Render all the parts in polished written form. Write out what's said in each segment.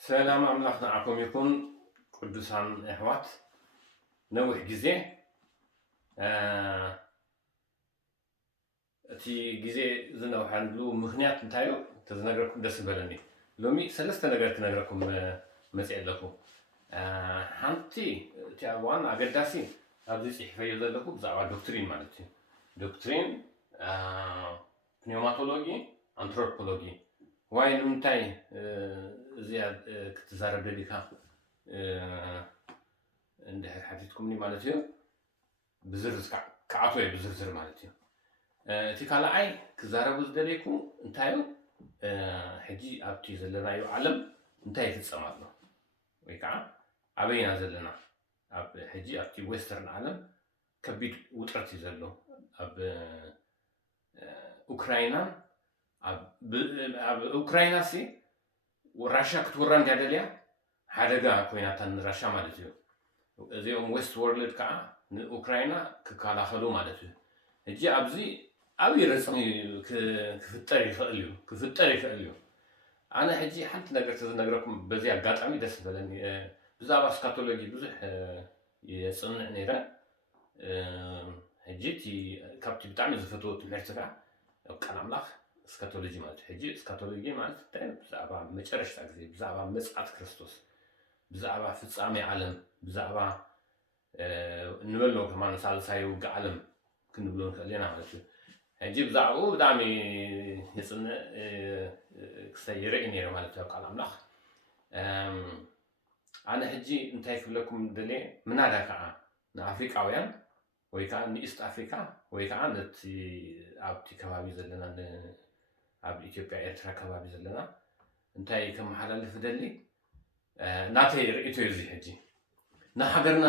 سلام أملاك معكم يكون قدسان إخوات نوح جزء تي جزء زنا وحندلو مخنيات نتايو تزنقركم دس بلني لومي سلسة نقرك نقركم مسئل لكم حنتي تيوان أقداسي أبدي سيحفي لكم بزعوا دكتورين مالتي دكتورين بنيوماتولوجي أنثروبولوجي واين نمتاي زياد كتزارب لديكا اندهر حديثكم لي مالتيو بزرز كعطوي بزرزر مالتيو تي كالاعي كزارب زدليكو انتايو حجي ابتي زلنايو عالم انتاي تتصماتنا ويكا عبينا زلنا اب حجي ابتي ويسترن عالم كبيد وطرتي زلو اب اوكراينا اب اوكراينا سي وراشا كتوران دادليا حدغا كويناتن راشا مالتيو እዚኦም ዌስት ወርልድ ከዓ ንኡክራይና ክከላኸሉ ማለት እዩ ሕጂ ኣብዚ ዓብዪ ረፅኒ ክፍጠር ይኽእል እዩ ኣነ ሕጂ ሓንቲ ነገር ተዝነግረኩም በዚ ኣጋጣሚ ደስ በለኒ ብዛዕባ ስካቶሎጂ ብዙሕ የፅንዕ ነይረ ሕጂ ካብቲ ብጣዕሚ ዝፈትዎ ትምህርቲ ከዓ ቃል ኣምላኽ ስካቶሎጂ ማለት እዩ ሕጂ ስካቶሎጂ ማለት እንታይ ብዛዕባ መጨረሻ ግዜ ብዛዕባ ምጽኣት ክርስቶስ ብዛዕባ ፍጻሜ ዓለም ብዛዕባ ንበሎ ከማን ሳልሳይ ውግእ ዓለም ክንብሎ ንኽእል ኢና ማለት እዩ ሕጂ ብዛዕባኡ ብጣዕሚ የፅንዕ ክሳይ ይርኢ ነይረ ማለት እዩ ቃል ኣምላኽ ኣነ ሕጂ እንታይ ክብለኩም ደልየ ምናዳ ከዓ ንኣፍሪቃውያን ወይ ከዓ ንኢስት ኣፍሪካ ወይ ከዓ ነቲ ኣብቲ ከባቢ ዘለና ኣብ ኢትዮጵያ ኤርትራ ከባቢ ዘለና እንታይ ከመሓላልፍ ደሊ ናተይ ርእይቶ እዩ እዚ ሕጂ ንሃገርና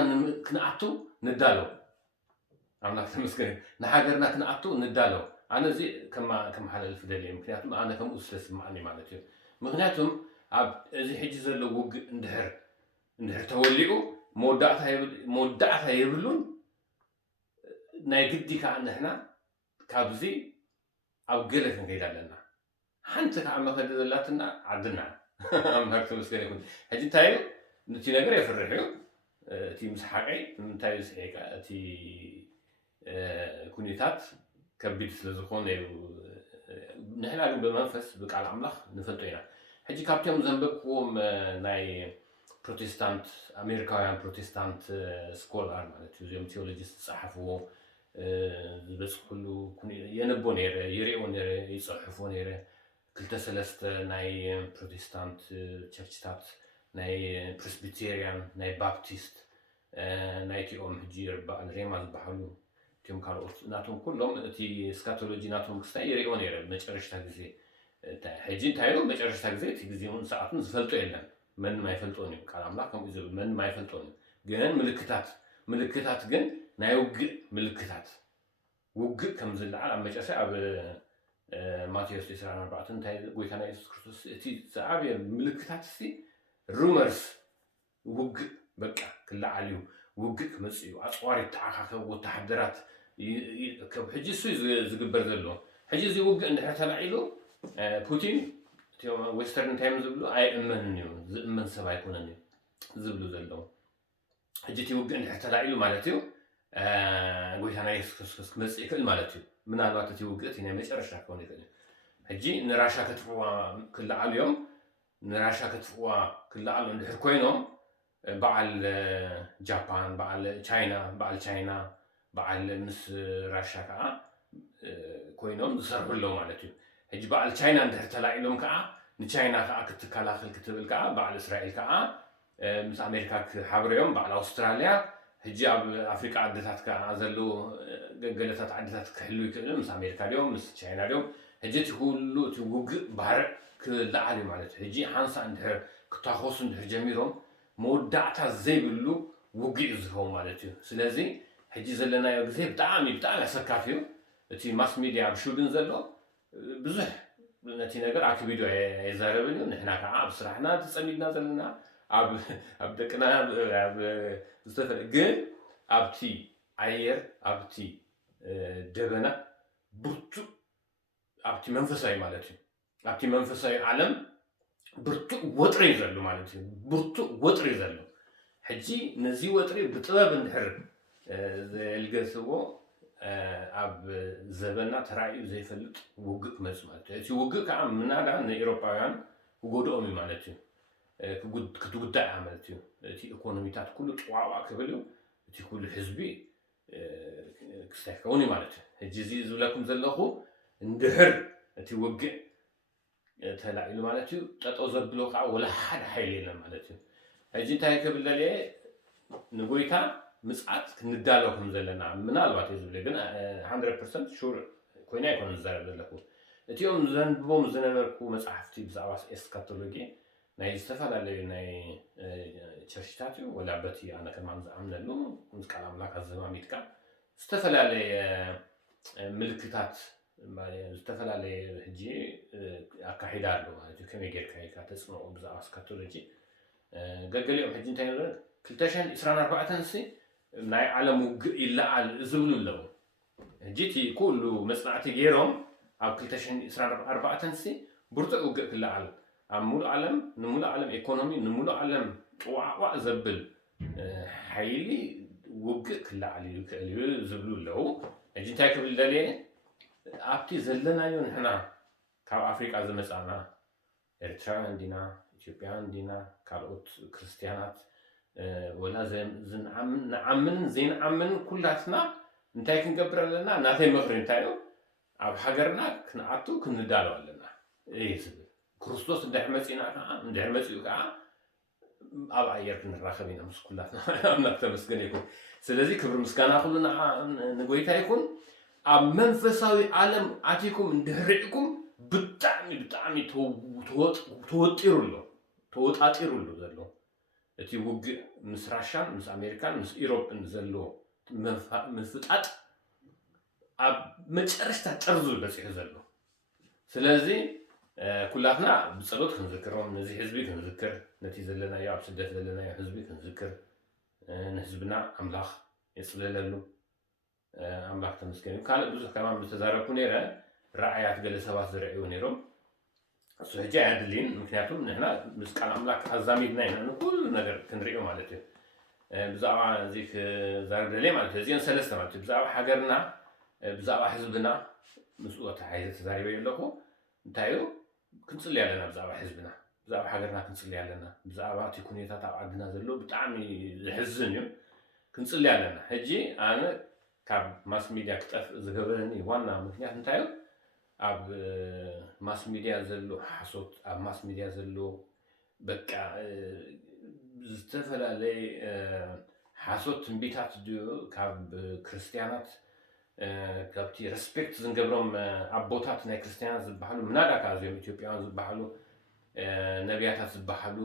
ክንኣቱ ንዳሎ ኣምላኽ ተመስገን ንሃገርና ክንኣቱ ንዳሎ ኣነ እዚ ከመሓላልፍ ደልየ ምክንያቱም ኣነ ከምኡ ስለስማዓኒ ማለት እዩ ምክንያቱም ኣብ እዚ ሕጂ ዘሎ ውግእ እንድሕር ተወሊኡ መወዳእታ የብሉን ናይ ግዲ ከዓ ንሕና ካብዚ ኣብ ገለ ክንከይድ ኣለና ሓንቲ ከዓ መኸዲ ዘላትና ዓድና ኣምላኽ ተመስገን ይኹን ሕጂ እንታይ እዩ ነቲ ነገር የፍርሕ እዩ እቲ ምስሓቀይ እንታይ ዝስሒቃ እቲ ኩነታት ከቢድ ስለዝኾነ እዩ ንሕና ግን ብመንፈስ ብቃል ኣምላኽ ንፈልጦ ኢና ሕጂ ካብቶም ዘንበብክዎም ናይ ፕሮቴስታንት ኣሜሪካውያን ፕሮቴስታንት ስኮላር ማለት እዩ እዚኦም ቴዎሎጂስት ዝፀሓፍዎ ዝበፅሕሉ የነቦ ነይረ ይሪኦ ነይረ ይፅሕፎ ነይረ ክልተ ሰለስተ ናይ ፕሮቴስታንት ቸርችታት ናይ ፕሬስቢቴርያን ናይ ባፕቲስት ናይቲኦም ሕጂ በዓል ሬማ ዝበሃሉ እቲኦም ካልኦት ናቶም ኩሎም እቲ ስካቶሎጂ ናቶም ክስታይ ይሪኦ ነይረ መጨረሻ ግዜ ሕጂ እንታይ እዩ መጨረሻ ግዜ እቲ ግዜውን ሰዓቱን ዝፈልጦ የለን መንም ኣይፈልጦን እዩ ቃል ኣምላኽ ከምኡ ዝብል መንም ኣይፈልጦን እዩ ግን ምልክታት ግን ናይ ውግእ ምልክታት ውግእ ከም ዝለዓል ኣብ መጨረሻ ኣብ ማቴዎስ 24 እንታይ ጎይታና ኢየሱስ ክርስቶስ እቲ ዝዓበየ ምልክታት እስቲ ሩመርስ ውግእ በቃ ክለዓል እዩ ውግእ ክመፅእ እዩ ኣፅዋር ይተዓኻኸብ ወተሓደራት ሕጂ እሱ ዝግበር ዘሎ ሕጂ እዚ ውግእ እንድሕር ተላዒሉ ፑቲን እቲኦም ዌስተርን እንታይ ዝብሉ ኣይእመንን እዩ ዝእመን ሰብ ኣይኮነን እዩ ዝብሉ ዘለዉ ሕጂ እቲ ውግእ እንድሕር ተላዒሉ ማለት እዩ ጎይታና ኢየሱስ ክርስቶስ ክመፅእ ይክእል ማለት እዩ ምናልባት እቲ ውግእ እቲ ናይ መጨረሻ ክኾን ይክእል ሕጂ ንራሻ ከጥፍዋ ክለዓሉ እዮም ንራሻ ከጥፍዋ ክለዓሉ እንድሕር ኮይኖም በዓል ጃፓን በዓል ቻይና በዓል ምስ ራሻ ከዓ ኮይኖም ዝሰርሑለው ማለት እዩ ሕጂ በዓል ቻይና እንድሕር ተላዒሎም ከዓ ንቻይና ከዓ ክትከላኸል ክትብል ከዓ በዓል እስራኤል ከዓ ምስ ኣሜሪካ ክሓብርዮም በዓል ኣውስትራልያ ሕጂ ኣብ ኣፍሪቃ ዓድታት ከዓ ዘለዉ ገለታት ዓድታት ክሕሉ ይክእሉ ምስ ኣሜሪካ ድዮም ምስ ቻይና ድዮም ሕጂ እቲ ኩሉ እቲ ውግእ ባርዕ ክለዓል እዩ ማለት እዩ ሕጂ ሓንሳ እንድሕር ክታኸሱ እንድሕር ጀሚሮም መወዳእታ ዘይብሉ ውግእ እዩ ዝህቦም ማለት እዩ ስለዚ ሕጂ ዘለናዮ ግዜ ብጣዕሚ ኣሰካፊ እዩ እቲ ማስ ሚድያ ኣብ ሹድን ዘሎ ብዙሕ ነቲ ነገር ኣክቢዱ ኣይዛረብን እዩ ንሕና ከዓ ኣብ ስራሕና ተፀሚድና ዘለና ኣብ ደቅና ኣብ ዝተፈለየ ግን ኣብቲ ኣየር ኣብቲ ደበና ብርቱዕ ኣብቲ መንፈሳዊ ማለት እዩ ኣብቲ መንፈሳዊ ዓለም ብርቱዕ ወጥሪ ዘሎ ማለት እዩ ብርቱዕ ወጥሪ ዘሎ ሕጂ ነዚ ወጥሪ ብጥበብ እንድሕር ዘልገስዎ ኣብ ዘበና ተራእዩ ዘይፈልጥ ውግእ ክመፅእ ማለት እዩ እቲ ውግእ ከዓ ምናዳ ንኤውሮጳውያን ክጎድኦም እዩ ማለት እዩ ክትጉዳእ እያ ማለት እዩ እቲ ኢኮኖሚታት ኩሉ ጥዋዕዋዕ ክብል እዩ እቲ ኩሉ ህዝቢ ክስታይ ክኸውን እዩ ማለት እዩ ሕጂ እዚ ዝብለኩም ዘለኹ እንድሕር እቲ ውግእ ተላዒሉ ማለት እዩ ጠጠው ዘብሎ ከዓ ወላ ሓደ ሓይሊ የለን ማለት እዩ ሕጂ እንታይ ክብል ለለየ ንጎይታ ምፅዓት ክንዳሎ ከም ዘለና ምናልባት እዩ ዝብለ ግን 100% ሹር ኮይና ኣይኮነ ዝዛረብ ዘለኹ እቲኦም ዘንብቦም ዝነበርኩ መፅሓፍቲ ብዛዕባ ኤስካቶሎጂ ናይ ዝተፈላለዩ ናይ ቸርችታት እዩ ወላ በቲ ኣነ ከማን ዝኣምነሉ ምስ ቃል ኣምላክ ኣዘማሚትካ ዝተፈላለየ ምልክታት ዝተፈላለየ ሕጂ ኣካሒዳ ኣሎ ማለት እዩ ከመይ ጌርካ ኢካ ተፅንኦ ብዛዕባ ኤስካቶሎጂ ገለገሊኦም ሕጂ እንታይ ንብለ 2024 ሲ ናይ ዓለም ውግእ ይለዓል ዝብሉ ኣለዉ ሕጂ እቲ ኩሉ መፅናዕቲ ገይሮም ኣብ 2024 ሲ ብርቱዕ ውግእ ክለዓል ኣብ ሙሉእ ዓለም ንሙሉእ ዓለም ኢኮኖሚ ንሙሉእ ዓለም ጥዋዕዋዕ ዘብል ሓይሊ ውግእ ክለዓል እዩ ክእል እዩ ዝብሉ ኣለዉ ሕጂ እንታይ ክብል ደልየ ኣብቲ ዘለናዮ ንሕና ካብ ኣፍሪቃ ዝመፃና ኤርትራውያን ዲና ኢትዮጵያውያን ዲና ካልኦት ክርስቲያናት ወላ ንዓምንን ዘይንዓምንን ኩላትና እንታይ ክንገብር ኣለና ናተይ ምኽሪ እንታይ እዩ ኣብ ሃገርና ክንኣቱ ክንዳለው ኣለና እዩ ዝብል ክርስቶስ እንድሕር መፂኡ ከዓ ኣብ ኣየር ክንራኸብ ኢና ምስ ኩላትና ኣምላክ ተመስገን ይኩን ስለዚ ክብሪ ምስጋና ኩሉ ንጎይታ ይኩን ኣብ መንፈሳዊ ዓለም ኣቲኩም እንድሕርኢኩም ብጣዕሚ ተወጣጢሩሉ ዘሎ እቲ ውግእ ምስ ራሻን ምስ ኣሜሪካን ምስ ኢሮፕን ዘሎ ምፍጣጥ ኣብ መጨረሽታ ጠርዙ በፂሑ ዘሎ ስለዚ ኩላትና ብፀሎት ክንዝክሮም ነዚ ህዝቢ ክንዝክር ነቲ ዘለናዮ ኣብ ስደት ዘለናዮ ህዝቢ ክንዝክር ንህዝብና ኣምላኽ የፅለለሉ ኣምላኽ ተመስገን እዩ ካልእ ብዙሕ ከማ ዝተዛረብኩ ነይረ ረኣያት ገለ ሰባት ዝረአዩ ነይሮም እሱ ሕጂ ኣያድልን ምክንያቱም ንሕና ምስ ቃል ኣምላክ ኣዛሚድና ኢና ንኩሉ ነገር ክንሪኦ ማለት እዩ ብዛዕባ እዚ ክዛረብ ደልየ ማለት እዩ እዚአን ሰለስተ ማለት እዩ ብዛዕባ ሃገርና ብዛዕባ ህዝብና ምስኡ ተሓይዘ ተዛሪበ ኣለኹ እንታይ እዩ ክንፅሊ ኣለና ብዛዕባ ህዝብና ብዛዕባ ሃገርና ክንፅሊ ኣለና ብዛዕባ እቲ ኩነታት ኣብ ዓድና ዘሎ ብጣዕሚ ዝሕዝን እዩ ክንፅሊ ኣለና ሕጂ ኣነ ካብ ማስ ሚድያ ክጠፍእ ዝገበረኒ ዋና ምክንያት እንታይ እዩ ኣብ ማስ ሚድያ ዘሎ ሓሶት ኣብ ማስ ሚድያ ዘሎ በቃ ዝተፈላለየ ሓሶት ትንቢታት ድዩ ካብ ክርስቲያናት ካብቲ ሬስፔክት ዝንገብሮም ኣቦታት ናይ ክርስቲያናት ዝበሃሉ ምናዳካ እዚኦም ኢትዮጵያውያን ዝበሃሉ ነቢያታት ዝበሃሉ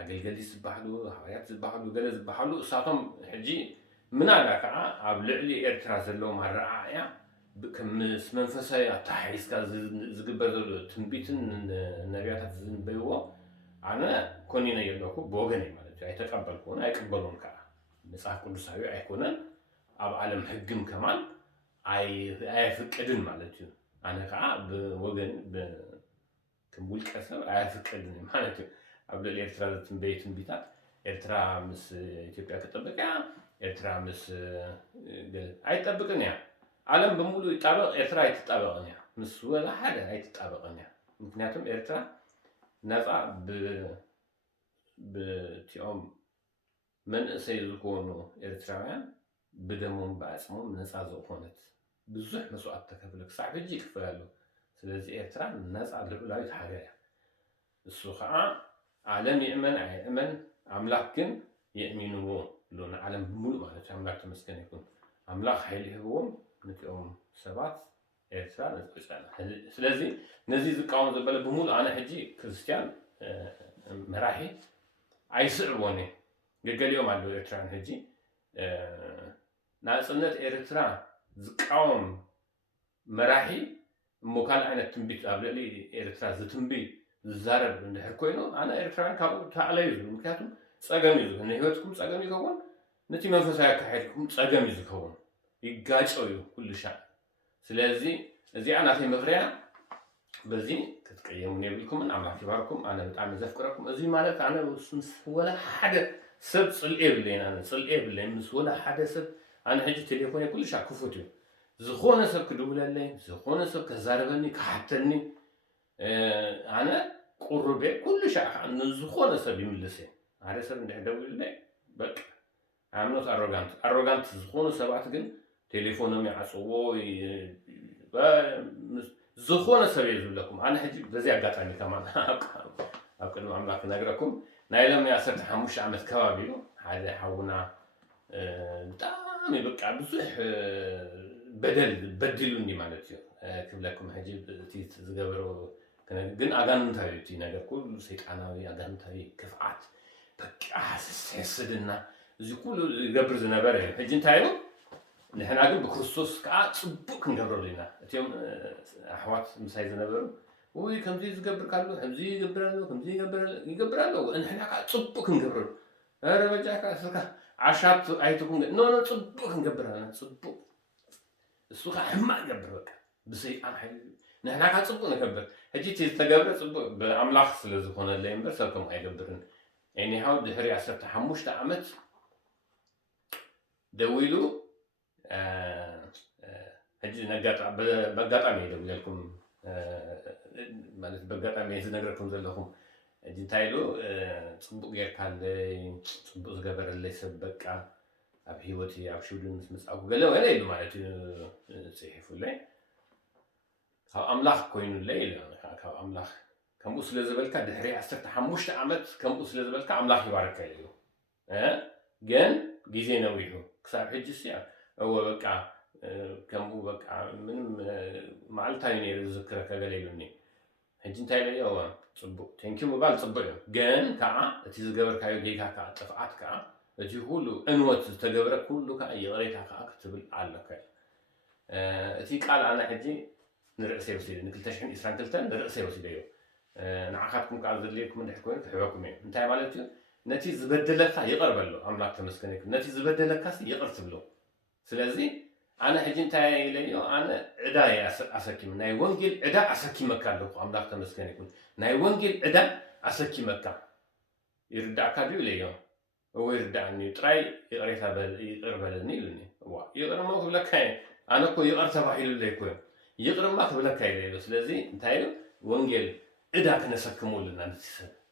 ኣገልገሊት ዝበሃሉ ሃዋርያት ዝበሃሉ ገለ ዝበሃሉ እሳቶም ሕጂ ምናዳ ከዓ ኣብ ልዕሊ ኤርትራ ዘለዎም ኣረኣእያ ምስ መንፈሳዊ ኣተሓሒዝካ ዝግበር ዘሎ ትንቢትን ነቢያታት ዝንበይዎ ኣነ ኮኒነ የለኩ ብወገነይ ማለት እዩ ኣይተቀበልኩን ኣይቅበሉን ከዓ መፅሓፍ ቅዱሳዊ ኣይኮነን ኣብ ዓለም ሕግም ከማን ኣይፍቅድን ማለት እዩ ኣነ ከዓ ብወገን ከም ውልቀ ሰብ ኣይፍቅድን ማለት እዩ ኣብ ልዕሊ ኤርትራ ዝትንበይ ትንቢታት ኤርትራ ምስ ኢትዮጵያ ክጠበቅ እያ ኤርትራ ምስ ኣይጠብቅን እያ ዓለም ብምሉ ይጣበቕ ኤርትራ ኣይትጣበቕን እያ ምስ ወላ ሓደ ኣይትጣበቕን እያ ምክንያቱም ኤርትራ ነፃ ብቲኦም መንእሰይ ዝኾኑ ኤርትራውያን ብደሞም ብኣፅሞም ነፃ ዝኾነት ብዙሕ መስዋዕት ተከፍለ ክሳብ ሕጂ ይክፈላሉ ስለዚ ኤርትራ ነፃ ልዑላዊት ሃገር እያ እሱ ከዓ ዓለም ይእመን ኣይእመን ኣምላክ ግን የእሚንዎ ሎ ንዓለም ብምሉእ ማለት እዩ ኣምላክ ተመስገን ይኩን ኣምላክ ሓይሊ ሂብዎም ነቲኦም ሰባት ኤርትራ ነፃ ስለዚ ነዚ ዝቃወም ዘበለ ብምሉእ ኣነ ሕጂ ክርስቲያን መራሒ ኣይስዕብዎን እየ ገገሊኦም ኣለዉ ኤርትራን ሕጂ ናፅነት ኤርትራ ዝቃወም መራሒ እሞ ካልእ ዓይነት ትንቢት ኣብ ልዕሊ ኤርትራ ዝትንቢ ዝዛረብ እንድሕር ኮይኑ ኣነ ኤርትራውያን ካብኡ ተዕለዩ ዝብሉ ምክንያቱም ፀገም እዩ ዝኸውን ንሂወትኩም ፀገም ይኸውን ነቲ መንፈሳዊ ኣካሒድኩም ፀገም እዩ ዝኸውን ይጋጨው እዩ ኩሉ ሻዕ ስለዚ እዚኣ ናተይ ምኽርያ بزي كتقيمون يبلكم من أملاك يباركم أنا بتعمل زفكركم أزي مالك أنا مس ولا حدا سب صلئ بلين أنا صلئ بلين مس ولا حدا سب أنا هجي تليفوني كل شيء كفوتي زخونة سب كدولة لي زخونة سب كزاربني كحتني أنا قربي كل شيء عن زخونة سب يملسي على سب ندح دولة لي بك I'm not arrogant زخونة سبعت جن تليفونهم يعصوه زخونة سبيل لكم أنا حجي بزي أقاطعني كمان أقول أملاك نقرأكم نايلم ياسر تحمش عمل كوابيو هذا حونا دامي بقى بزح بدلوني مالتي كبلكم حجي تي تزغبروا كان جن أغانتاي تي نقر كل سيطاناوي أغانتاي كفعات بقى حسدنا زي كله يقبر زنبره حجي انتايو نحن عقل بكريستوس كا صبوك نقبر لنا اتيوم احوات مساي زنبرو وي كمزي زقبر كالو كمزي يقبرالو كمزي يقبرالو نحن كا صبوك نقبر ኧረ በጃካ ስካ عشات አይተኩም نو صبوك نقبرالنا صبوك እሱ ካ ሕማቅ ይገብር በቃ ብሰይጣን ኃይል نحن كا صبوك نقبر هجي تتقبر صبوك بأملاخ ስለዝኾነ ለይምበር ሰብከም አይገብርን anyhow ድሕሪ 15 ዓመት ደዊሉ هجي نقاط بقاطع ميدو لكم ማለት በጋጣሚ ዝነገርኩም ዘለኹም እጂ እንታይሉ ጽቡቕ ጌርካለይ ጽቡቕ ዝገበረለይ ሰብ በቃ ኣብ ሂወቲ ኣብ ሽውዲ ምስ መጻጉ ገለ ወለ ኢሉ ማለት ጽሒፉለይ ካብ ኣምላኽ ኮይኑለይ ኢሉ ካብ ኣምላኽ ከምኡ ስለ ዝበልካ ድሕሪ 15 ዓመት ከምኡ ስለ ዝበልካ ኣምላኽ ይባረካ ኢሉ ግን ግዜ ነዊሑ ክሳብ ሕጂ ሲያ هو بقى كمو بقى ምንም ማልታይ ነይሩ ዝዝክረከ ገለ ኢሉኒ ሕጂ እንታይ ኢለዮ ጽቡቕ ቴንኪዩ ምባል ጽቡቕ እዩ ግን ከዓ እቲ ዝገበርካዮ ጌጋ ከዓ ጥፍዓት ከዓ እቲ ሁሉ እንወት ዝተገብረ ኩሉ ከዓ የቕሬታ ከዓ ክትብል ኣለካ እቲ ቃል ኣነ ሕጂ ንርእሰይ ወሲደ ን2022 ንርእሰይ ወሲደዮ ንዓኻትኩም ከዓ ዘድልየኩም እንድሕር ኮይኑ ክሕበኩም እየ እንታይ ማለት እዩ ነቲ ዝበደለካ ይቕር በሎ ኣምላክ ተመስገን ይኩን ነቲ ዝበደለካስ ይቕር ትብሎ ስለዚህ ኣነ ሕጂ እንታይ ኢለዮ ኣነ ዕዳ ኣሰኪም ናይ ወንጌል ዕዳ ኣሰኪመካ ኣለኹ ኣምላኽ ተመስገን ይኩን ናይ ወንጌል ዕዳ ኣሰኪመካ ይርዳእካ ድዩ ኢለዮ እወ ይርዳእኒ ጥራይ ይቕሬታ ይቕር በለኒ ኢሉኒ ዋ ይቕር እሞ ክብለካ ኣነ እኮ ይቕር ተባሂሉለይ እኮ ይቕርማ ክብለካ ኢለዮ ስለዚ እንታይ እዩ ወንጌል ዕዳ ክነሰክሙ ኣለና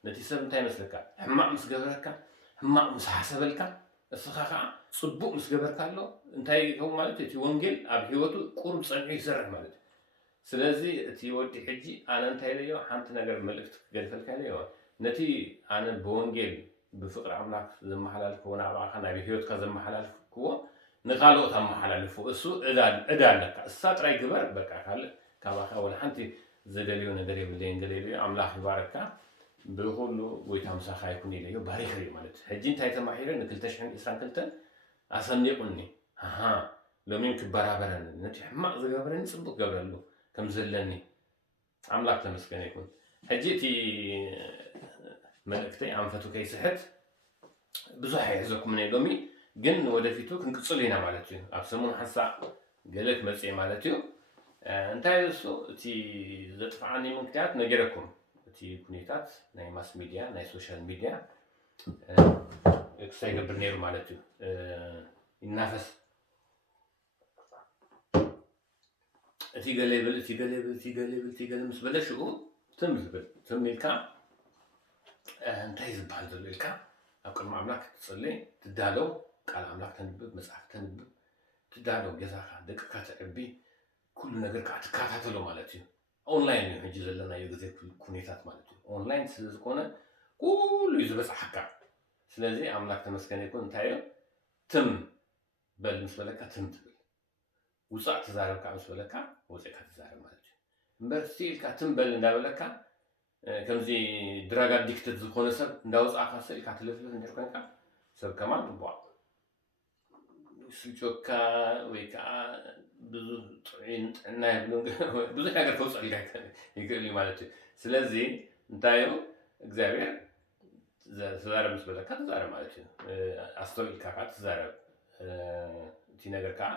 ነቲ ሰብ እንታይ ይመስለካ ሕማቕ ምስ ገበረካ ሕማቕ ምስ ሓሰበልካ እስኻ ከዓ ጽቡቕ ምስ ገበርካ ኣሎ እንታይ ይከውን ማለት እቲ ወንጌል ኣብ ሂወቱ ቁርብ ጸኒሑ ይሰርሕ ማለት እዩ ስለዚ እቲ ወዲ ሕጂ ኣነ እንታይ ኢለዮ ሓንቲ ነገር መልእክቲ ክገልፈልካ ኢለዮ ነቲ ኣነ ብወንጌል ብፍቅሪ ኣምላክ ዘመሓላልፍዎ ናብዓኻ ናብ ሂወትካ ዘመሓላልፍክዎ ንኻልኦት ኣመሓላልፉ እሱ ዕዳ ኣለካ እሳ ጥራይ ግበር በቃ ካልእ ካባኻ ወላ ሓንቲ ዘደልዮ ነገር የብለየን ገለ ኢለዮ ኣምላኽ ይባረካ ብሁሉ ጎይታ ምሳኻ ይኩን ኢለዮ ባሪኸዮ ማለት ሕጂ እንታይ ተማሂረ ን2022 ኣሰኒቁኒ ሃሃ ሎሚን ክበራበረኒ ነቲ ሕማቕ ዝገበረኒ ጽቡቕ ገብረሉ ከም ዘለኒ ኣምላክ ተመስገን ይኩን ሕጂ እቲ መልእክተይ ኣንፈቱ ከይስሕት ብዙሕ ኣይሕዘኩም ናይ ሎሚ ግን ወደፊቱ ክንቅፅል ኢና ማለት እዩ ኣብ ሰሙን ሓሳብ ገለ ክመፅእ ማለት እዩ እንታይ እሱ እቲ ዘጥፍዓኒ ምክንያት ነገረኩም እቲ ኩነታት ናይ ማስ ሚድያ ናይ ሶሻል ሚድያ ክሳይ ገብር ነይሩ ማለት እዩ ይናፈስ እቲ ገለ ምስ በለሽኡ ትም ዝብል ትም ኢልካ እንታይ ዝበሃል ዘሎ ኢልካ ኣብ ቅድሚ ኣምላክ ትጸልይ ትዳለው ቃል ኣምላክ ተንብብ መጽሓፍ ተንብብ ትዳለው ገዛኻ ደቅካ ተዕቢ ኩሉ ነገር ከዓ ትከታተሎ ማለት እዩ ኦንላይን እዩ ሕጂ ዘለናዮ ግዜ ኩነታት ማለት እዩ ኦንላይን ስለዝኮነ ኩሉ እዩ ዝበፅሓካ ስለዚ ኣምላክ ተመስገን ይኩን እንታይ እዩ ትም በል ምስ በለካ ትም ትብል ውፃእ ትዛረብካ ምስ በለካ ወፂእካ ትዛረብ ማለት እዩ እምበር ስኢልካ ትም በል እንዳበለካ ከምዚ ድራግ አዲክትድ ዝኾነ ሰብ እንዳውፃእካ ስኢልካ ትልፍልፍ እንድሕር ኮንካ ሰብ ከማን ጥቡቅ ስልቾካ ወይ ከዓ ብዙሕ ጥዕና የብሉን ብዙሕ ነገር ከውፅልካ ይክእል እዩ ማለት እዩ ስለዚ እንታይ እዩ እግዚኣብሔር ትዛረብ ምስ በለካ ትዛረብ ማለት እዩ ኣስተውኢልካ ከዓ ትዛረብ እቲ ነገር ከዓ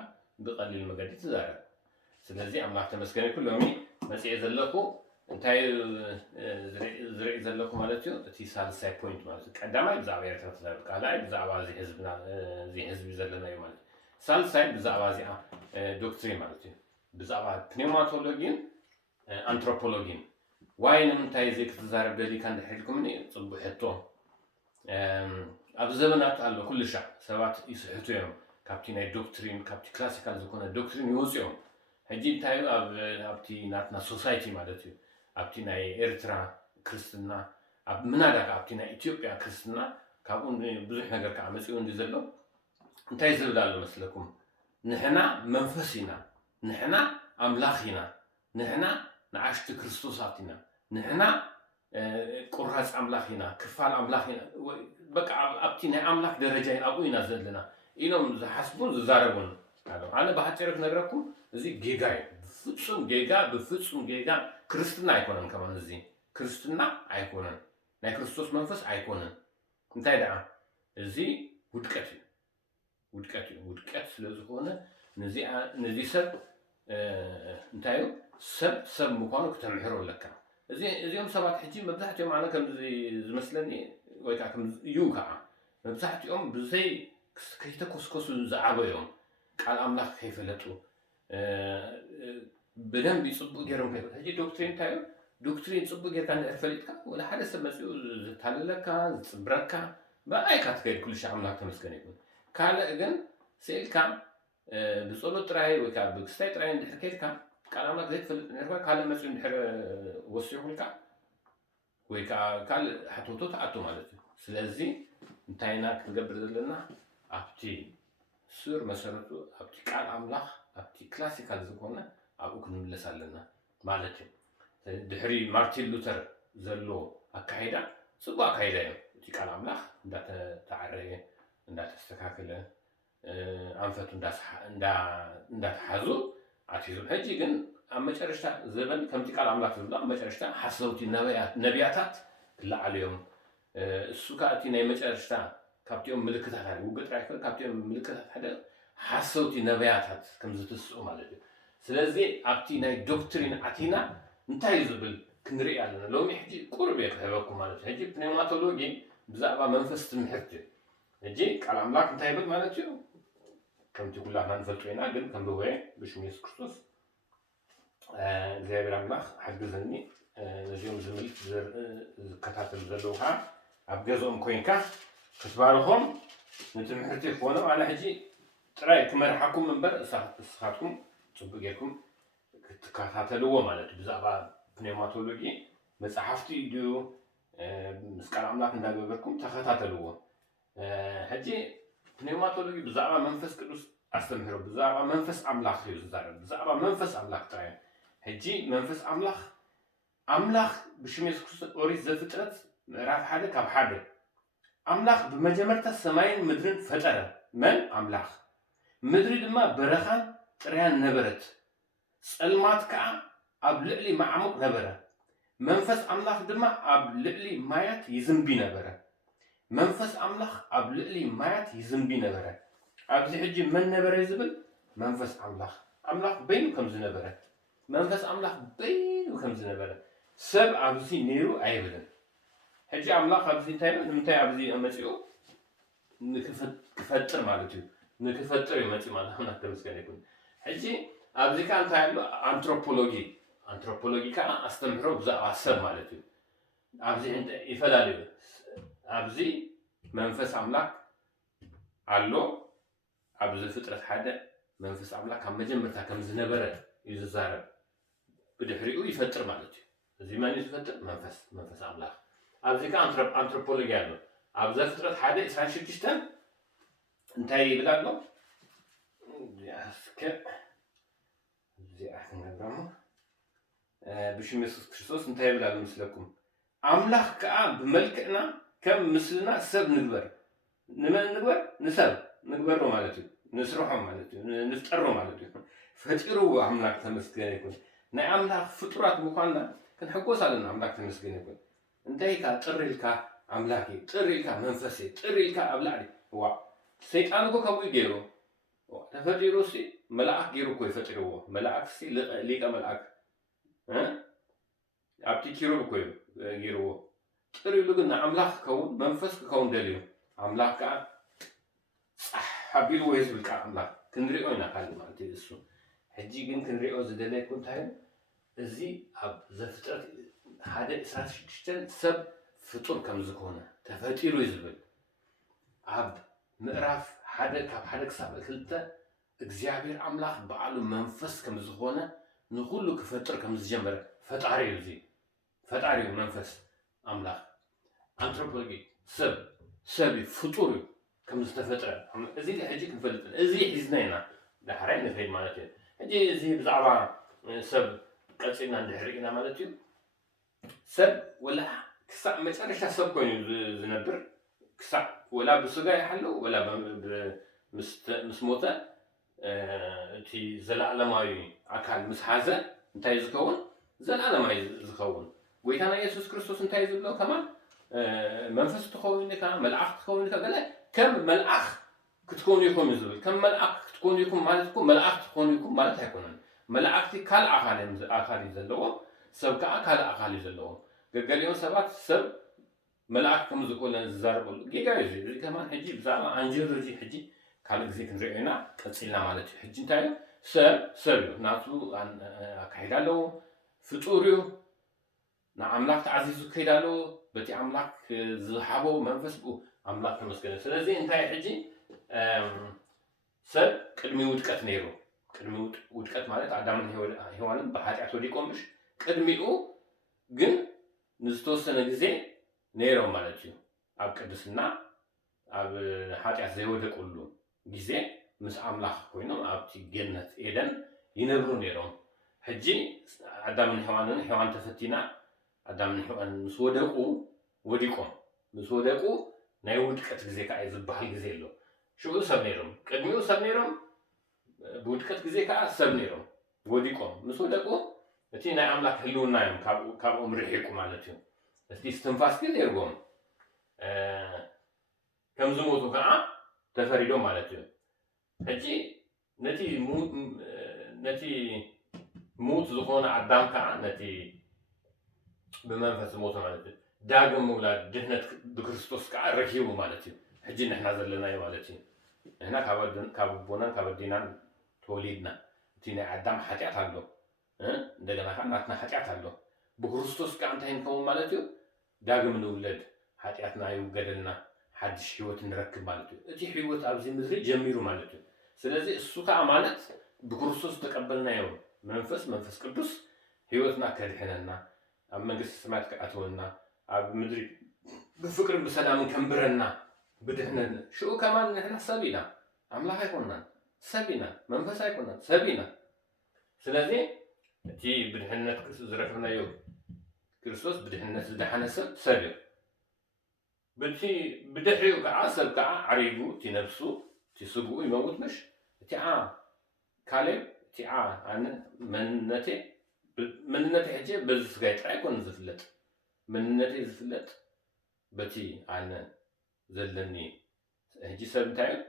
ብቐሊል መገዲ ትዛረብ ስለዚ ኣምላክ ተመስገን ይኩን ሎሚ መፅአ ዘለኹ እንታይ ዝርኢ ዘለኩ ማለት እዩ እቲ ሳልሳይ ፖይንት ማለት እዩ ቀዳማይ ብዛዕባ ኤርትራ ተዛረብ ካልኣይ ብዛዕባ እዚ ህዝቢ ዘለና እዩ ማለት እዩ ሳልሳይ ብዛዕባ እዚኣ ዶክትሪን ማለት እዩ ብዛዕባ ፕኔማቶሎጂን አንትሮፖሎጂን ዋይ ንምንታይ እዚ ክትዛረብ ደሊካ እንድሕልኩምኒ ፅቡቅ ሕቶ ኣብ ዘመናት ኣሎ ኩሉ ሻዕ ሰባት ይስሕቱ እዮም ካብቲ ናይ ዶክትሪን ካብቲ ክላሲካል ዝኾነ ዶክትሪን ይወፅኦም ሕጂ እንታይ ኣብቲ ናትና ሶሳይቲ ማለት እዩ ኣብቲ ናይ ኤርትራ ክርስትና ኣብ ምናዳካ ኣብቲ ናይ ኢትዮጵያ ክርስትና ካብኡ ብዙሕ ነገር ከዓ መፅኡ እንዲ ዘሎ እንታይ ዝብል ኣሎ መስለኩም ንሕና መንፈስ ኢና ንሕና ኣምላኽ ኢና ንሕና ንዓሽቲ ክርስቶሳት ኢና ንሕና ቁራፅ ኣምላኽ ኢና ክፋል ኣምላኽ ኢና በቃ ኣብቲ ናይ ኣምላኽ ደረጃ ኣብኡ ኢና ዘለና ኢሎም ዝሓስቡን ዝዛረቡን ኣነ ብሓፂሩ ክነግረኩም እዚ ጌጋ እዩ ብፍፁም ጌጋ ክርስትና ኣይኮነን ከማን እዚ ክርስትና ኣይኮነን ናይ ክርስቶስ መንፈስ ኣይኮነን እንታይ ደኣ እዚ ውድቀት እዩ ውድቀት ስለ ዝኾነ ነዚ ሰብ እንታይ እዩ ሰብ ምኳኑ ክተምሕሮ ኣለካ እዚኦም ሰባት ሕጂ መብዛሕትኦም ኣነ ከምዚ ዝመስለኒ ወይ ከዓ ከም እዩ ከዓ መብዛሕትኦም ብዘይ ከይተኮስኮሱ ዝዓበዮም ቃል ኣምላኽ ከይፈለጡ ብደንብ ፅቡቅ ገይሮም ከይፈለጡ ሕጂ ዶክትሪን እንታይ እዩ ዶክትሪን ፅቡቅ ጌርካ እንድሕር ፈሊጥካ ወላ ሓደ ሰብ መፅኡ ዝታለለካ ዝፅብረካ ብኣይካ ትከይድ ኩሉ ሻዕ ኣምላኽ ተመስገን ይኩን ካልእ ግን ስእልካ ብፀሎት ጥራይ ወይ ከዓ ብክስታይ ጥራይ እንድሕር ከይድካ ቃል ኣምላኽ ዘይትፈልጥ ነርካ ካልእ መፅኡ እንድሕር ወሲኹልካ ወይ ከዓ ካልእ ሓተቶ ተኣቱ ማለት እዩ ስለዚ እንታይ ኢና ክንገብር ዘለና ኣብቲ ሱር መሰረቱ ኣብቲ ቃል ኣምላኽ ኣብቲ ክላሲካል ዝኾነ ኣብኡ ክንምለስ ኣለና ማለት እዩ ድሕሪ ማርቲን ሉተር ዘሎ ኣካይዳ ፅቡቅ ኣካይዳ እዩ እቲ ቃል ኣምላኽ እንዳተዓረየ እንዳተስተካከለ ኣንፈቱ እንዳተሓዙ ኣትሒዙ ሕጂ ግን ኣብ መጨረሻ ዘበን ከምቲ ቃል ኣምላኽ ዝብሎ ኣብ መጨረሻ ሓሰውቲ ነቢያታት ክለዓሉ እዮም እሱ ከዓ እቲ ናይ መጨረሻ ካብቲኦም ምልክታት ሓደ ውግእ ጥራይ ኣይኮነ ካብቲኦም ምልክታት ሓደ ሓሰውቲ ነቢያታት ከም ዝተስኡ ማለት እዩ ስለዚ ኣብቲ ናይ ዶክትሪን ኣቲና እንታይ እዩ ዝብል ክንርኢ ኣለና ሎሚ ሕጂ ቁርብ እየ ክህበኩም ማለት እዩ ሕጂ ፕኔማቶሎጂ ብዛዕባ መንፈስ ትምህርቲ እዩ ሕጂ ቃል ኣምላኽ እንታይ ይብል ማለት እዩ ከምቲ ኩላትና ንፈልጦ ኢና ግን ከንብቦ ብሽም ኢየሱስ ክርስቶስ እግዚኣብሔር ኣምላኽ ሓግዘኒ ነዚኦም ዝምልክ ዝከታተሉ ዘለዉ ከዓ ኣብ ገዝኦም ኮይንካ ክትባርኾም ንትምህርቲ ክኾኖም ኣነ ሕጂ ጥራይ ክመርሓኩም እምበር እስኻትኩም ፅቡቅ ጌርኩም ክትከታተልዎ ማለት እዩ ብዛዕባ ፕኔማቶሎጂ መፅሓፍቲ ድዩ ምስ ቃል ኣምላኽ እንዳገበርኩም ተኸታተልዎ ሕጂ ፕኔማቶሎጂ ብዛዕባ መንፈስ ቅዱስ ኣስተምህሮ ብዛዕባ መንፈስ ኣምላኽ እዩ ዝዛረብ ብዛዕባ መንፈስ ኣምላኽ ጥራይ ሕጂ መንፈስ ኣምላኽ ብሽም ኢየሱስ ክርስቶስ ኦሪት ዘፍጥረት ምዕራፍ 1 ካብ 1 ኣምላኽ ብመጀመርታ ሰማይን ምድርን ፈጠረ መን ኣምላኽ ምድሪ ድማ በረኻን ጥርያን ነበረት ፀልማት ከዓ ኣብ ልዕሊ ማዕሙቕ ነበረ መንፈስ ኣምላኽ ድማ ኣብ ልዕሊ ማያት ይዝንቢ ነበረ መንፈስ ኣምላኽ ኣብ ልዕሊ ማያት ይዝንቢ ነበረ ኣብዚ ሕጂ መን ነበረ ዝብል መንፈስ ኣምላኽ በይኑ ከም ዝነበረ መንፈስ ኣምላኽ በይኑ ከም ዝነበረ ሰብ ኣብዚ ነይሩ ኣይብልን ሕጂ ኣምላኽ ኣብዚ እንታይ ነው ንምንታይ ኣብዚ መፅኡ ንክፈጥር ማለት እዩ ንክፈጥር እዩ መፅኡ ማለት ነው ተመስገን ይኩን ሕጂ ኣብዚ ከዓ እንታይ ኣሎ አንትሮፖሎጂ ከዓ ኣስተምህሮ ብዛዕባ ሰብ ማለት እዩ ኣብዚ ይፈላለዩ ኣብዚ መንፈስ ኣምላኽ ኣሎ ኣብዚ ፍጥረት ሓደ መንፈስ ኣምላኽ ካብ መጀመርታ ከም ዝነበረ እዩ ዝዛረብ ብድሕሪኡ ይፈጥር ማለት እዩ እዚ ማን እዩ ዝፈጥር መንፈስ ኣምላኽ ኣብዚ ከዓ አንትሮፖሎጂ ኣሎ ኣብ ዘፍጥረት 1:26 እንታይ ይብል ኣሎ እዚኣ ክንገብራ ብሽም ኢየሱስ ክርስቶስ እንታይ ይብል ኣሎ ምስለኩም ኣምላኽ ከዓ ብመልክዕና ከም ምስልና ሰብ ንግበር ንመን ንግበር ንሰብ ንግበሮ ማለት እዩ ንስርሖ ማለት እዩ ንፍጠሮ ማለት እዩ ፈጢሩዎ ኣምላኽ ተመስገን ይኩን ናይ ኣምላኽ ፍጡራት ምዃንና ክንሕጎስ ኣለና ኣምላኽ ተመስገን ይኩን እንታይ ኢልካ ጥሪ ኢልካ ኣምላኽ ጥሪ ኢልካ መንፈስ ጥሪ ኢልካ ኣብ ላዕሊ ዋ ሰይጣን እኮ ከምኡ ገይሩ ተፈጢሩ ሲ መልኣክ ገይሩ እኮ ይፈጢርዎ መልኣክ ሲ ሊቀ መልኣክ أبتي كيرو بكوي غيرو تريلو قلنا أملاك كون منفس كون دليل أملاك حبيل ويز بالك أملاك كنريو هنا قال مالتي السو حجي جن كنريو زدلي كنت هاي زي أب زفترة هذا إساس شتن سب فطور كم زكونة تفتيرو يزبل أب مقرف حدا كاب حدا كسب كلتا እግዚአብሔር አምላክ በዓሉ መንፈስ ከም ዝኾነ ንኹሉ ክፈጥር ከም ዝጀመረ ፈጣሪው እዚ ፈጣሪው መንፈስ አምላክ አንትሮፖሎጂ ሰብ ፍጡር ከም ዝተፈጥረ እዚ ሕጂ ክንፈልጥ እዚ ሒዝና ኢና ዳሕራይ ንኸይድ ማለት እዩ ሕጂ እዚ ብዛዕባ ሰብ ቀፂልና እንድሕሪእና ማለት እዩ ሰብ ወላ ክሳብ መጨረሻ ሰብ ኮይኑ ዝነብር ክሳብ ወላ ብስጋ ይሓለው ወላ ምስ ሞተ እቲ ዘለዓለማዊ ኣካል ምስ ሓዘ እንታይ ዝከውን ዘለዓለማዊ ዝከውን ጎይታና ኢየሱስ ክርስቶስ እንታይ ዝብሎ ከማን መንፈስ ትኸውን ኢካ መልኣክ ትኸውን ኢካ ገለ ከም መልኣክ ክትኮኑ ኢኹም ዝብል ከም መልኣክ ክትኮኑ ኢኹም ማለት እኮ መልኣክ ትኮኑ ኢኹም ማለት ኣይኮነን መላእክቲ ካልእ ኣካል እዩ ዘለዎ ሰብ ከዓ ካልእ ኣካል እዩ ዘለዎ ገሊኦም ሰባት ሰብ መልኣክ ከም ዝኾነ ዝዛረበሉ ጌጋ እዩ እዚ ከማን ሕጂ ብዛዕባ አንጀሎጂ ሕጂ ካልእ ግዜ ክንሪኦ ኢና ቀፂልና ማለት እዩ ሕጂ እንታይ እዩ ሰብ እዩ ናቱ ኣካይዳ ኣለዎ ፍጡር እዩ ንኣምላክ ተዓዚዙ ክከይድ ኣለዎ በቲ ኣምላክ ዝሃቦ መንፈስ ብኡ ኣምላክ ተመስገነ ስለዚ እንታይ ሕጂ ሰብ ቅድሚ ውድቀት ነይሩ ቅድሚ ውድቀት ማለት ኣዳምን ሔዋንን ብሓጢኣት ወዲቆም ምሽ ቅድሚኡ ግን ንዝተወሰነ ግዜ ነይሮም ማለት እዩ ኣብ ቅድስና ኣብ ሓጢኣት ዘይወደቁሉ ግዜ ምስ ኣምላኽ ኮይኖም ኣብቲ ገነት ኤደን ይነብሩ ነይሮም ሕጂ ኣዳምን ሔዋንን ሔዋን ተፈቲና ኣዳምን ሔዋን ምስ ወደቁ ወዲቆም ምስ ወደቁ ናይ ውድቀት ግዜ ከዓ ዝበሃል ግዜ ኣሎ ሽዑ ሰብ ነይሮም ቅድሚኡ ሰብ ነይሮም ብውድቀት ግዜ ከዓ ሰብ ነይሮም ወዲቆም ምስ ወደቁ እቲ ናይ ኣምላክ ህልውና እዮም ካብኦም ርሒቁ ማለት እዩ እስቲ እስትንፋስ ግን ነይርዎም ከም ዝሞቱ ከዓ ተፈሪዶም ማለት እዩ ሕጂ ነቲ ሙት ዝኾነ ኣዳም ከዓ ነቲ ብመንፈስ ሞተ ማለት እዩ ዳግም ምውላድ ድህነት ብክርስቶስ ከዓ ረኪቡ ማለት እዩ ሕጂ ንሕና ዘለናዮ ማለት እዩ ንሕና ካብ ኣቦናን ካብ ኣዴናን ተወሊድና እቲ ናይ ኣዳም ሓጢኣት ኣሎ እንደገና ከዓ ናትና ሓጢኣት ኣሎ ብክርስቶስ ከዓ እንታይ ንከውን ማለት እዩ ዳግም ንውለድ ሓጢኣትና ይውገደልና ሓድሽ ህይወት ንረክብ ማለት እዩ እቲ ህይወት ኣብዚ ምድሪ ጀሚሩ ማለት እዩ ስለዚ እሱ ከዓ ማለት ብክርስቶስ ተቀበልናዮ መንፈስ ቅዱስ ህይወትና ከድሕነና ኣብ መንግስቲ ሰማያት ከኣትወና ኣብ ምድሪ ብፍቅርን ብሰላምን ከንብረና ብድሕነን ሽኡ ከማን ንሕና ሰብ ኢና ኣምላኽ ኣይኮንናን ሰብ ኢና መንፈስ ኣይኮንናን ሰብ ኢና ስለዚ እቲ ብድሕነት ዝረክብናዮ ክርስቶስ ብድሕነት ዝደሓነ ሰብ እዩ ብድሕሪኡ ከዓ ሰብ ከዓ ዓሪጉ እቲ ነፍሱ እቲ ስግኡ ይመውት ምሽ እቲ ካሌብ እቲ ኣነ መንነቴ ሕጂ በዚ ስጋይ ጥራይ ኣይኮነን ዝፍለጥ መንነቴ ዝፍለጥ በቲ ኣነ ዘለኒ ሕጂ ሰብ እንታይ እዩ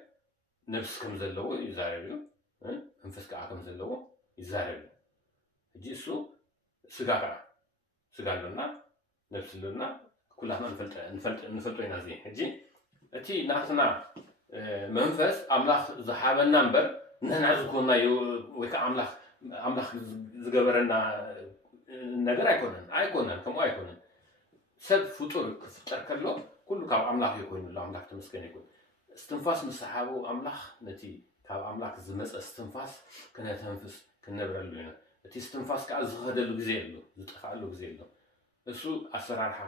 ነፍሲ ከም ዘለዎ ይዛረብ እዩ መንፈስ ከዓ ከም ዘለዎ ይዛረብ እዩ ሕጂ እሱ ስጋ ከዓ ስጋ ኣለና ነፍሲ ኣለና ኩላትና ንፈልጦ ኢና እዚ ሕጂ እቲ ናትና መንፈስ ኣምላኽ ዝሃበና እምበር ንሕና ዝኮንና ወይ ከዓ ኣምላኽ ዝገበረና ነገር ኣይኮነን ከምኡ ኣይኮነን ሰብ ፍጡር ክፍጠር ከሎ ኩሉ ካብ ኣምላኽ እዩ ኮይኑሎ ኣምላኽ ተመስገነ ይኩን እስትንፋስ ምስ ሰሓቡ ኣምላኽ ነቲ ካብ ኣምላኽ ዝመፀ እስትንፋስ ክነተንፍስ ክንነብረሉ ኢና እቲ እስትንፋስ ከዓ ዝኸደሉ ግዜ ኣሎ ዝጠፍኣሉ ግዜ ኣሎ እሱ ኣሰራርሓ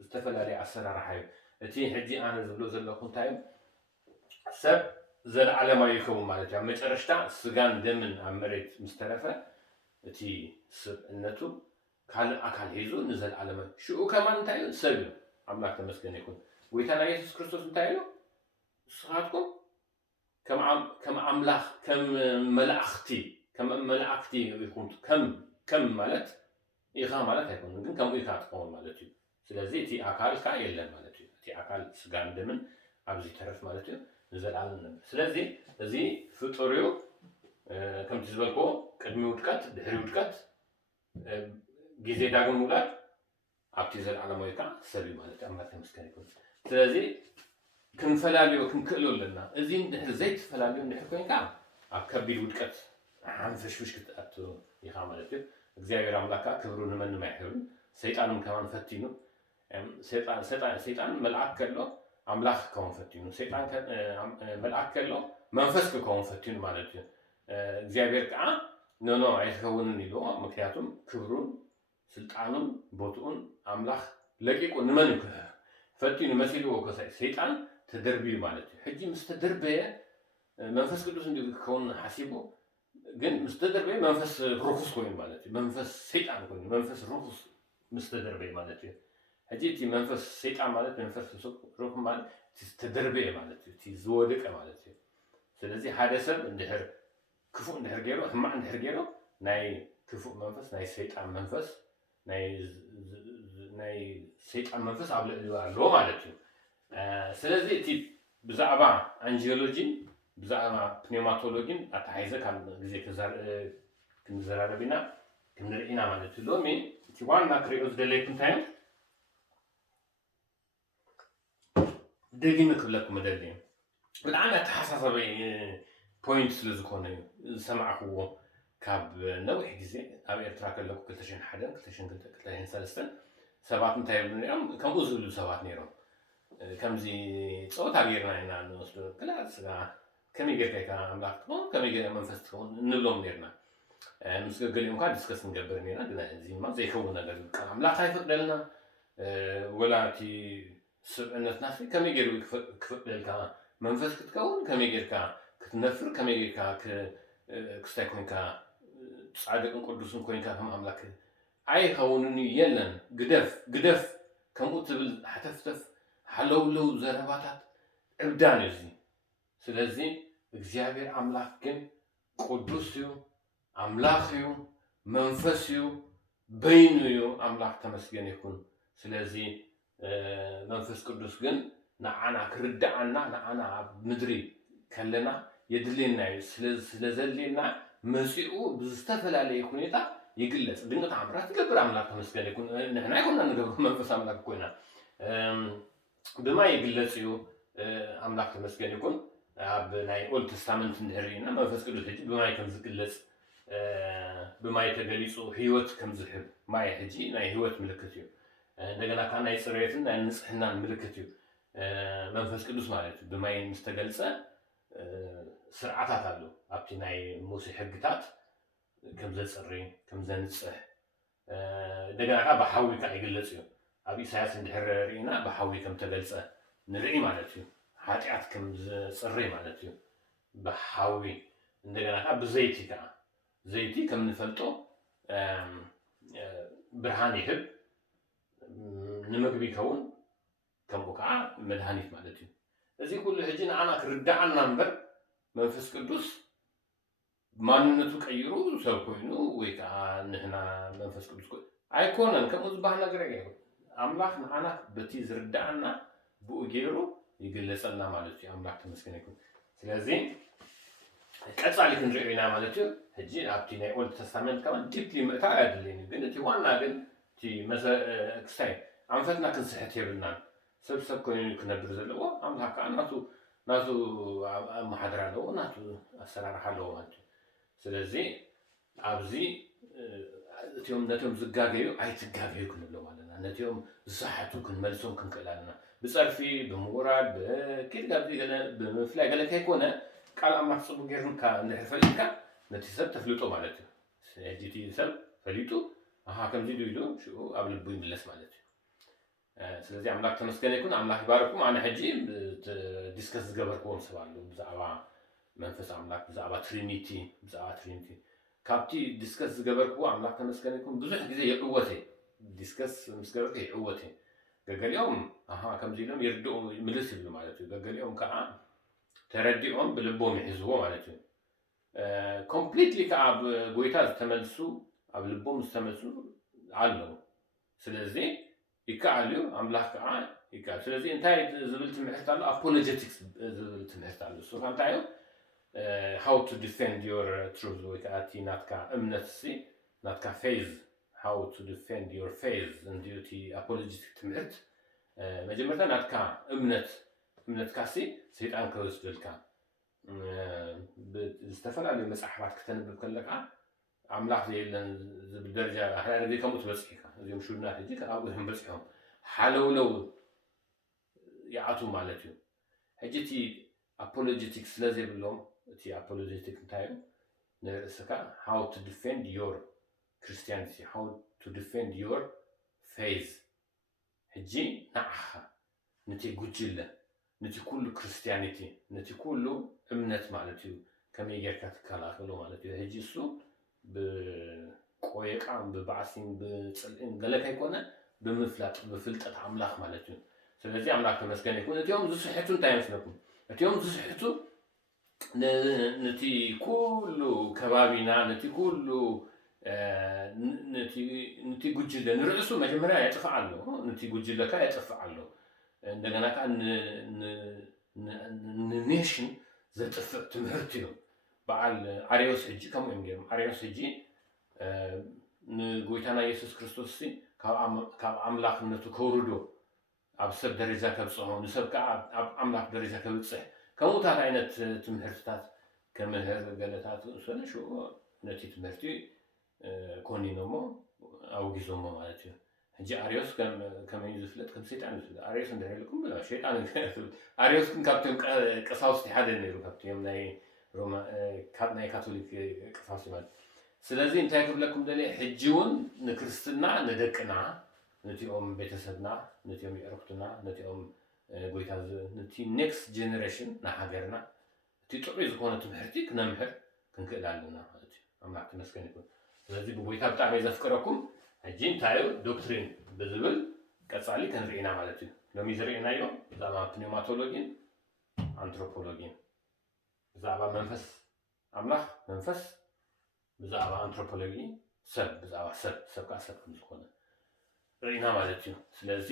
ዝተፈላለየ ኣሰራርሓ እዩ እቲ ሕጂ ኣነ ዝብሎ ዘለኹ እንታይ ሰብ ዘለዓለማዊ ይኸውን ማለት እዩ ኣብ መጨረሽታ ስጋን ደምን ኣብ መሬት ምስ ተረፈ እቲ ሰብእነቱ ካልእ ኣካል ሒዙ ንዘለዓለማዊ ሽኡ ከማን እንታይ እዩ ሰብ እዩ ኣምላክ ተመስገነ ይኩን ጎይታና ኢየሱስ ክርስቶስ እንታይ ኢሉ ንስኻትኩም ከም ኣምላኽ ከም መላእክቲ ኢኹም ከም ማለት ኢኻ ማለት ኣይኮነን ግን ከምኡ ኢኻ ትኸውን ማለት እዩ ስለዚ እቲ ኣካል ከዓ የለን ማለት እዩ እቲ ኣካል ስጋን ደምን ኣብዚ ተረፍ ማለት እዩ ንዘለዓለም ነበር ስለዚ እዚ ፍጡር እዩ ከምቲ ዝበልክዎ ቅድሚ ውድቀት ድሕሪ ውድቀት ግዜ ዳግም ምውላድ أبتي زلعلموي كا سبي مالت أملاك تمسكن يكون سلازي كنفلاليو كنكلو لنا إزين دحر زيت فلاليو نحكوين كا أكبر ودكت عم فشفش كتأتو يخاملتو እግዚአብሔር አምላካ ክብሩን ምንም አይሄብም ሰይጣንም ከማን ፈቲኑ ሰይጣን መልአክ ከሎ አምላክ ከሆነ ፈቲኑ ሰይጣን መልአክ ከሎ መንፈስ ከሆነ ፈቲኑ ማለት ነው እግዚአብሔር ቃ ኖ አይተከውንን ይሎ ምክንያቱም ክብሩን ስልጣኑን ቦቱን አምላክ ለቂቁ ንመን ፈቲኑ መሲሉ ወከሳይ ሰይጣን ተደርቢ ማለት ነው ሕጂ ምስተደርበየ መንፈስ ቅዱስ እንዲሁ ከሆነ ሐሲቦ ግን ምስተደርበይ መንፈስ ርኩስ ኮይኑ ማለት እዩ መንፈስ ሰይጣን ኮይኑ መንፈስ ርኩስ ምስተደርበይ ማለት እዩ ሕጂ እቲ መንፈስ ሰይጣን ማለት መንፈስ ርኩስ ማለት ተደርበየ ማለት እዩ እቲ ዝወደቀ ማለት እዩ ስለዚ ሓደ ሰብ እንድሕር ክፉእ እንድሕር ገይሩ ሕማቅ እንድሕር ገይሩ ናይ ክፉእ መንፈስ ናይ ሰይጣን መንፈስ ናይ ሰይጣን መንፈስ ኣብ ልዕሊኡ ኣለዎ ማለት እዩ ስለዚ እቲ ብዛዕባ አንጂኦሎጂ ብዛዕባ ፕኔማቶሎጂን ኣተሓይዘ ካብ ግዜ ክንዘራረብና ክንርኢና ማለት እዩ ሎሚ እቲ ዋና ክሪኦ ዝደለይኩ እንታይ እዩ ደጊመ ክብለኩም ደሊ ብጣዕሚ ኣተሓሳሰበይ ፖይንት ስለ ዝኾነ እዩ ዝሰማዕኽዎ ካብ ነዊሕ ግዜ ኣብ ኤርትራ ከለኩ 2001 2003 ሰባት እንታይ ይብሉ ነይሮም ከምኡ ዝብሉ ሰባት ነይሮም ከምዚ ፀወታ ጌርና ኢና ንወስዶ ክላስ ከመይ ጌርካ ኢካ ኣምላክ ትኾን ከመይ ጌርካ መንፈስ ትኾን እንብሎም ነርና ምስ ገሊኦም ካ ዲስከስ ንገብር ነርና ግን እዚማ ዘይከውን ነገር ቃል ኣምላክ ኣይፈቅደልና ወላ እቲ ስብዕነትና ከመይ ገይሩ ክፈቅደልካ መንፈስ ክትከውን ከመይ ጌርካ ክትነፍር ከመይ ጌርካ ክስታይ ኮይንካ ጻድቅን ቅዱስን ኮይንካ ከም ኣምላክ ኣይኸውንን የለን ግደፍ ከምኡ ትብል ሓተፍተፍ ሓለውለው ዘረባታት ዕብዳን እዩ ስለዚ እግዚአብሔር አምላክ ግን ቅዱስ እዩ አምላክ እዩ መንፈስ እዩ በይኑ እዩ አምላክ ተመስገን ይሁን ስለዚ መንፈስ ቅዱስ ግን ንዓና ክርዳዓና ንዓና ኣብ ምድሪ ከለና የድልየና እዩ ስለዘለየና መሲኡ ብዝተፈላለየ ሁኔታ ይግለጽ ድንገት አምራት ይገብር አምላክ ተመስገን ይሁን ንሕና ይኩንና ንገብር መንፈስ አምላክ ኮይና ብማይ ይግለጽ እዩ አምላክ ተመስገን ይሁን ኣብ ናይ ኦልድ ተስታመንት እንድሕሪና መንፈስ ቅዱስ ሕጂ ብማይ ከም ዝግለጽ ብማይ ተገሊጹ ህይወት ከም ዝህብ ማይ ሕጂ ናይ ህይወት ምልክት እዩ እንደገና ከዓ ናይ ጽሬትን ናይ ንጽሕናን ምልክት እዩ መንፈስ ቅዱስ ማለት ብማይ ምስተገልጸ ስርዓታት አሉ ኣብቲ ናይ ሙሴ ሕግታት ከም ዘጽሪ ከም ዘንጽሕ እንደገና ከዓ ብሓዊ ከዓ ይግለጽ እዩ ኣብ ኢሳያስ እንድሕር ርኢና ብሓዊ ከም ተገልጸ ንርኢ ማለት እዩ ኃጢአት ከም ዝጽሪ ማለት እዩ ብሓዊ እንደገና ከዓ ብዘይቲ ከዓ ዘይቲ ከም ንፈልጦ ብርሃን ይህብ ንምግቢ ይከውን ከምኡ ከዓ መድሃኒት ማለት እዩ እዚ ኩሉ ሕጂ ንዓና ክርዳዓና እምበር መንፈስ ቅዱስ ማንነቱ ቀይሩ ሰብ ኮይኑ ወይ ከዓ ንሕና መንፈስ ቅዱስ ኣይኮነን ከምኡ ዝበሃል ነገር ገይሩ ኣምላኽ ንዓና በቲ ዝርዳዓና ብኡ ገይሩ ይግለጸልና ማለት እዩ አምላክ ተመስገን ይሁን ስለዚ ቀጻሊ ክንሪኦ ኢና ማለት እዩ ሕጂ ኣብቲ ናይ ኦልድ ተስታመንት ከማ ዲፕሊ ምእታው ኣያድልየኒ ግን እቲ ዋና ግን እቲ ክስታይ ኣንፈትና ክንስሕት የብልናን ሰብ ኮይኑ ክነብር ዘለዎ ኣምላክ ከዓ ናቱ ኣመሓድራ ኣለዎ ናቱ ኣሰራርሓ ኣለዎ ማለት እዩ ስለዚ ኣብዚ ነቶም ዝጋገዩ ኣይትጋገዩ ክንብሎም ኣለና ነቲኦም ዝሰሓቱ ክንመልሶም ክንክእል ኣለና ብጸርፊ ብምውራድ በኪድ ገለ ብምፍላይ ገለ ከይኮነ ቃል ኣምላክ ጽቡቅ ጌርካ እንድሕር ፈሊጥካ ነቲ ሰብ ተፍልጦ ማለት እዩ ስለዚ እቲ ሰብ ፈሊጡ ከምዚ ኢሉ ሽኡ ኣብ ልቡ ይምለስ ማለት እዩ ስለዚ ኣምላክ ተመስገን ይኩን ኣምላክ ይባርኩም ኣነ ሕጂ ዲስከስ ዝገበርክዎም ሰብ ኣለዉ ብዛዕባ መንፈስ ኣምላክ ብዛዕባ ትሪኒቲ ካብቲ ዲስከስ ዝገበርክዎ ኣምላክ ተመስገን ይኩን ብዙሕ ግዜ የዕወተ ዲስከስ ምስ ገበርክ የዕወተ ገገሊኦም ከምዚ ኢሎም ይርድኡ ምልስ ይብሉ ማለት እዩ ገገሊኦም ከዓ ተረዲኦም ብልቦም ይሕዝዎ ማለት እዩ ኮምፕሊትሊ ከዓ ኣብ ጎይታ ዝተመልሱ ኣብ ልቦም ዝተመልሱ ኣለዉ ስለዚ ይከኣል እዩ ኣምላኽ ከዓ ይከኣል ስለዚ እንታይ ዝብል ትምህርት ኣሎ ኣፖሎጀቲክስ ዝብል ትምህርት ኣሎ እሱ ከዓ እንታይ እዩ how to defend your truth ወይ ከዓ እቲ ናትካ እምነት ናትካ ፌዝ how to defend your faith and duty apologetic ትምህርት መጀመርታ ናትካ እምነትካ ሰይጣን ከወስደልካ ዝተፈላለዩ መጽሐፋት ከተንብብ ከለካ አምላክ የለን ዝብል ደረጃ ሃያደ ከምኡ ትበጽሒካ እዚኦም ሹናት እጂ ከአብهم በጽሖም ሓለውለው ያአቱ ማለት እዩ ሕጂቲ apologetic ስለዚህ ብሎም እቲ apologetic እንታይ ንርእስካ how to defend your Christianity how to defend your faith ሕጂ ንዓኻ ነቲ ጉጅለ ነቲ ኩሉ Christianity ነቲ ኩሉ እምነት ማለት እዩ ከመይ ጌርካ ትከላኸሎ ማለት እዩ ሕጂ እሱ ብቆየቃ ብባዕሲን ብጽልእን ገለካ ይኮነ ብምፍላጥ ብፍልጠት አምላክ ማለት እዩ ስለዚህ አምላክ ተመስገን ይሁን እቲዮም ዝስሕቱ እንታይ ይመስለኩም እቲዮም ዝስሕቱ ነቲ ኩሉ ከባቢና ነቲ ኩሉ ነቲ ጉጅለ ንርእሱ መጀመሪያ ያጥፋሉ ነቲ ጉጅለካ ያጥፋሉ እንደገና ኔሽን ዘጥፍእ ትምህርት እዩ በዓል አርዮስ እጂ ከምኡ እዮም አርዮስ እጂ ንጎይታና ኢየሱስ ክርስቶስ ካብ አምላክነቱ ከውርዶ ኣብ ሰብ ደረጃ ከብጽሖ ንሰብ ከዓ ኣብ አምላክ ደረጃ ከብጽሕ ከምኡታት ዓይነት ትምህርትታት ከምህር ገለታት ስለሹ ነቲ ትምህርቲ ኮኒኖሞ አውጊዞሞ ማለት እዩ ሕጂ አርዮስ ከመይ ዝፍለጥ ከም ሰይጣን ዝፍለጥ አርዮስ እንደሄልኩም ብላ ሸይጣን አርዮስ ግን ካብቶም ቀሳውስቲ ሓደ ነይሩ ካብቶም ናይ ሮማ ናይ ካቶሊክ ቀሳውስቲ ማለት ስለዚህ እንታይ ክብለኩም ደለ ሕጂ እውን ንክርስትና ንደቅና ነቲኦም ቤተሰብና ነቲኦም ይዕርክቱና ነቲኦም ጎይታ ነቲ ኔክስት ጀነሬሽን ናሃገርና እቲ ጥዑይ ዝኾነ ትምህርቲ ክነምህር ክንክእል ኣለና ማለት እዩ አምላክ ተመስገን ይሁን ስለዚህ ብጎይታ ብጣዕሚ ዘፍቅረኩም ሕጂ እንታይ ዶክትሪን ብዝብል ቀጻሊ ክንርኢና ማለት እዩ ሎሚ ዝርኢናዮ ብዛዕባ ፕኒውማቶሎጂን አንትሮፖሎጂን ብዛዕባ መንፈስ አምላክ መንፈስ ብዛዕባ አንትሮፖሎጂ ሰብ ብዛዕባ ሰብ ከዓ ሰብ ዝኾነ ርኢና ማለት እዩ ስለዚ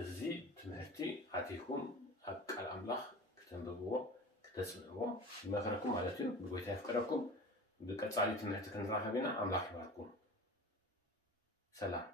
እዚ ትምህርቲ ኣቲኩም ኣብ ቃል አምላክ ከተንብብዎ ከተጽንዕዎ ይመክረኩም ማለት እዩ ብጎይታ ይፍቅረኩም بقطعي تمهرت كنراها بينا أملاك باركم سلام